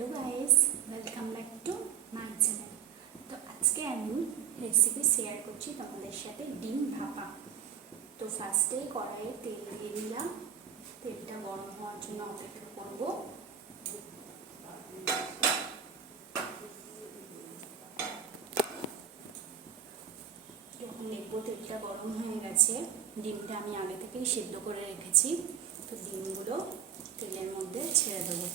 Hello guys, welcome back to my channel. তো আজকে আমি রেসিপি শেয়ার করছি তোমাদের সাথে ডিম ভাপা। তো ফার্স্টেই কড়াইয়ে তেল দিয়ে দিলাম। তেলটা গরম হওয়ার জন্য অপেক্ষা করব। যখন দেখবো তেলটা গরম হয়ে গেছে, ডিমটা আমি আগে থেকেই সেদ্ধ করে রেখেছি, তো ডিমগুলো তেলের মধ্যে ছেড়ে দেবো।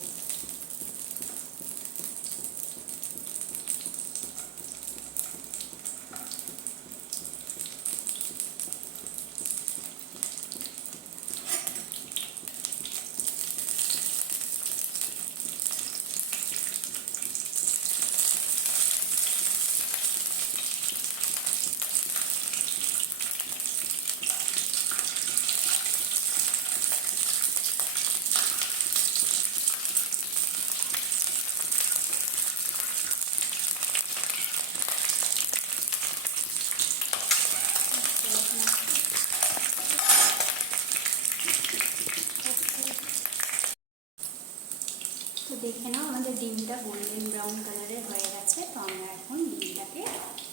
তো দেখে নাও, আমাদের ডিমটা গোল্ডেন ব্রাউন কালারের হয়ে গেছে। তো আমরা এখন ডিমটাকে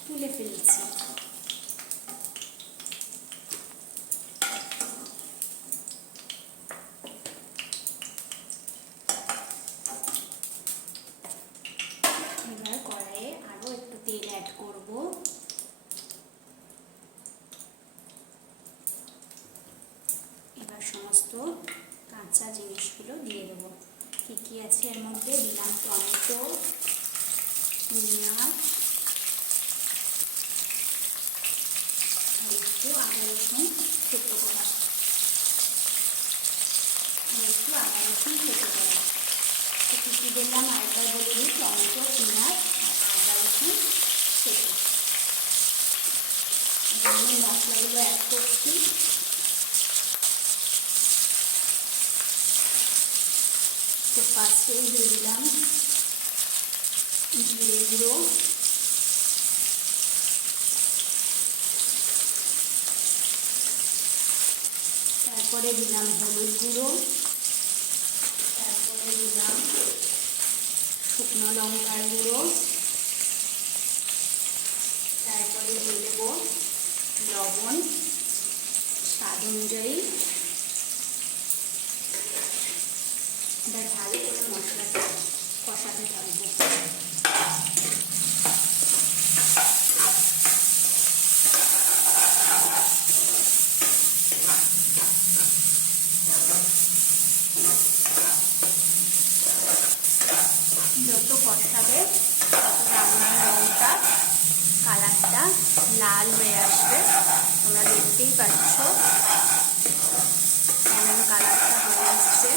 তুলে ফেলছি। এবার কড়াইয়ে আরও একটু তেল অ্যাড করব। এবার সমস্ত কাঁচা জিনিসগুলো দিয়ে দেবো। কী কী আছে এর মধ্যে? দিলাম টমেটো, পেঁয়াজ, আর একটু আদা রসুন থেতো করা, তো কী কী দিলাম আরেকবার বলে দিই। টমেটো, পেঁয়াজ আর আদা রসুন থেতো। এবার আমি মশলাগুলো অ্যাড করছি। তো ফার্স্টেই দিয়ে দিলাম জিরে গুঁড়ো, তারপরে দিলাম হলুদ গুঁড়ো, তারপরে দিলাম শুকনো লঙ্কার গুঁড়ো, তারপরে দিয়ে দেবো লবণ স্বাদ অনুযায়ী। এবার ভালো করে মশলাটা কষাতে থাকবো। যত কষাবে তত রান্নার রঙটা, কালারটা লাল হয়ে আসবে। তোমরা দেখতেই পাচ্ছ কেমন কালারটা হয়ে আসছে।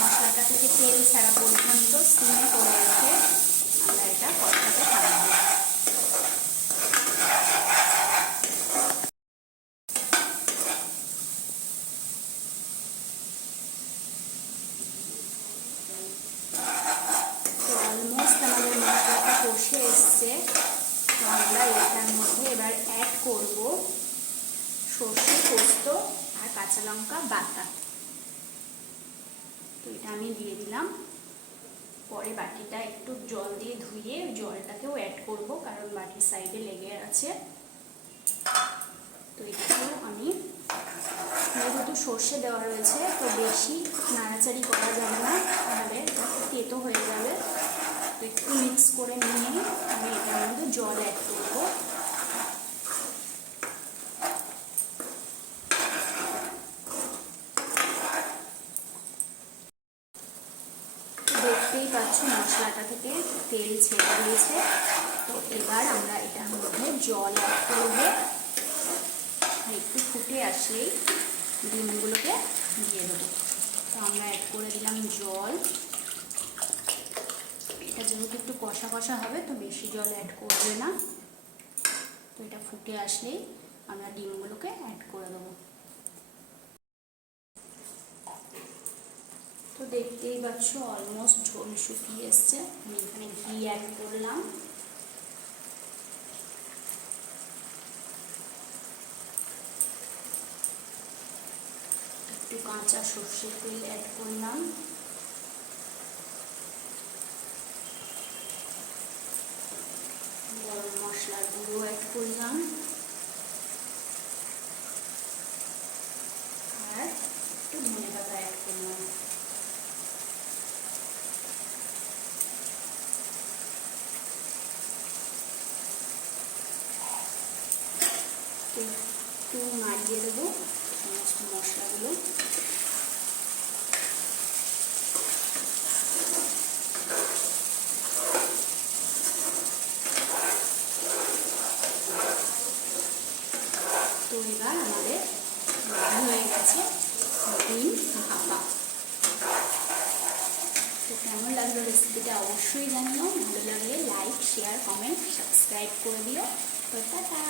মশলাটা থেকে তেল ছাড়া পর্যন্ত সিমে করে রেখে আমরা এটা কষাতে থাকবো। অলমোস্ট আমাদের মশলাটা কষে এসছে। তো আমরা এটার মধ্যে এবার অ্যাড করব সর্ষে, পোস্ত আর কাঁচা লঙ্কা বাটা। তো এটা আমি দিয়ে দিলাম। পরে বাটিটা একটু জল দিয়ে ধুয়ে জলটাকেও অ্যাড করব, কারণ বাটির সাইডে লেগে আছে। তো এটাকেও আমি, যেহেতু সর্ষে দেওয়া রয়েছে তো বেশি নাড়াচাড়ি করা যাবে না, তাহলে তেতো হয়ে যাবে। তো একটু মিক্স করে নিয়ে আমি এটার মধ্যে জল অ্যাড করব। দেখতেই পাচ্ছ মশলাটা থেকে তেল ছেড়ে দিয়েছে। তো এবার আমরা এটার মধ্যে জল অ্যাড করব। একটু ফুটে আসলেই ডিমগুলোকে দিয়ে দেবো। তো আমরা অ্যাড করে দিলাম জল। এটা যেহেতু একটু কষা কষা হবে, তো বেশি জল অ্যাড করবে না। তো এটা ফুটে আসলেই আমরা ডিমগুলোকে অ্যাড করে দেবো। তো দেখতেই পাচ্ছ অলমোস্ট ঝোল শুকিয়ে এসছে। আমি এখানে ঘি অ্যাড করলাম। একটু কাঁচা সর্ষের তেল অ্যাড করলাম। আলু অ্যাড করলাম আর একটু ধনে পাতা অ্যাড করলাম। একটু নাড়িয়ে দেবো সমস্ত মশলাগুলো। তো এবার আমাদের রেডি হয়ে গেছে ডিম ভাপা। তো কেমন লাগলো রেসিপিটা অবশ্যই জানিও। ভালো লাগলে লাইক, শেয়ার, কমেন্ট, সাবস্ক্রাইব করে দিও। তো টাটা।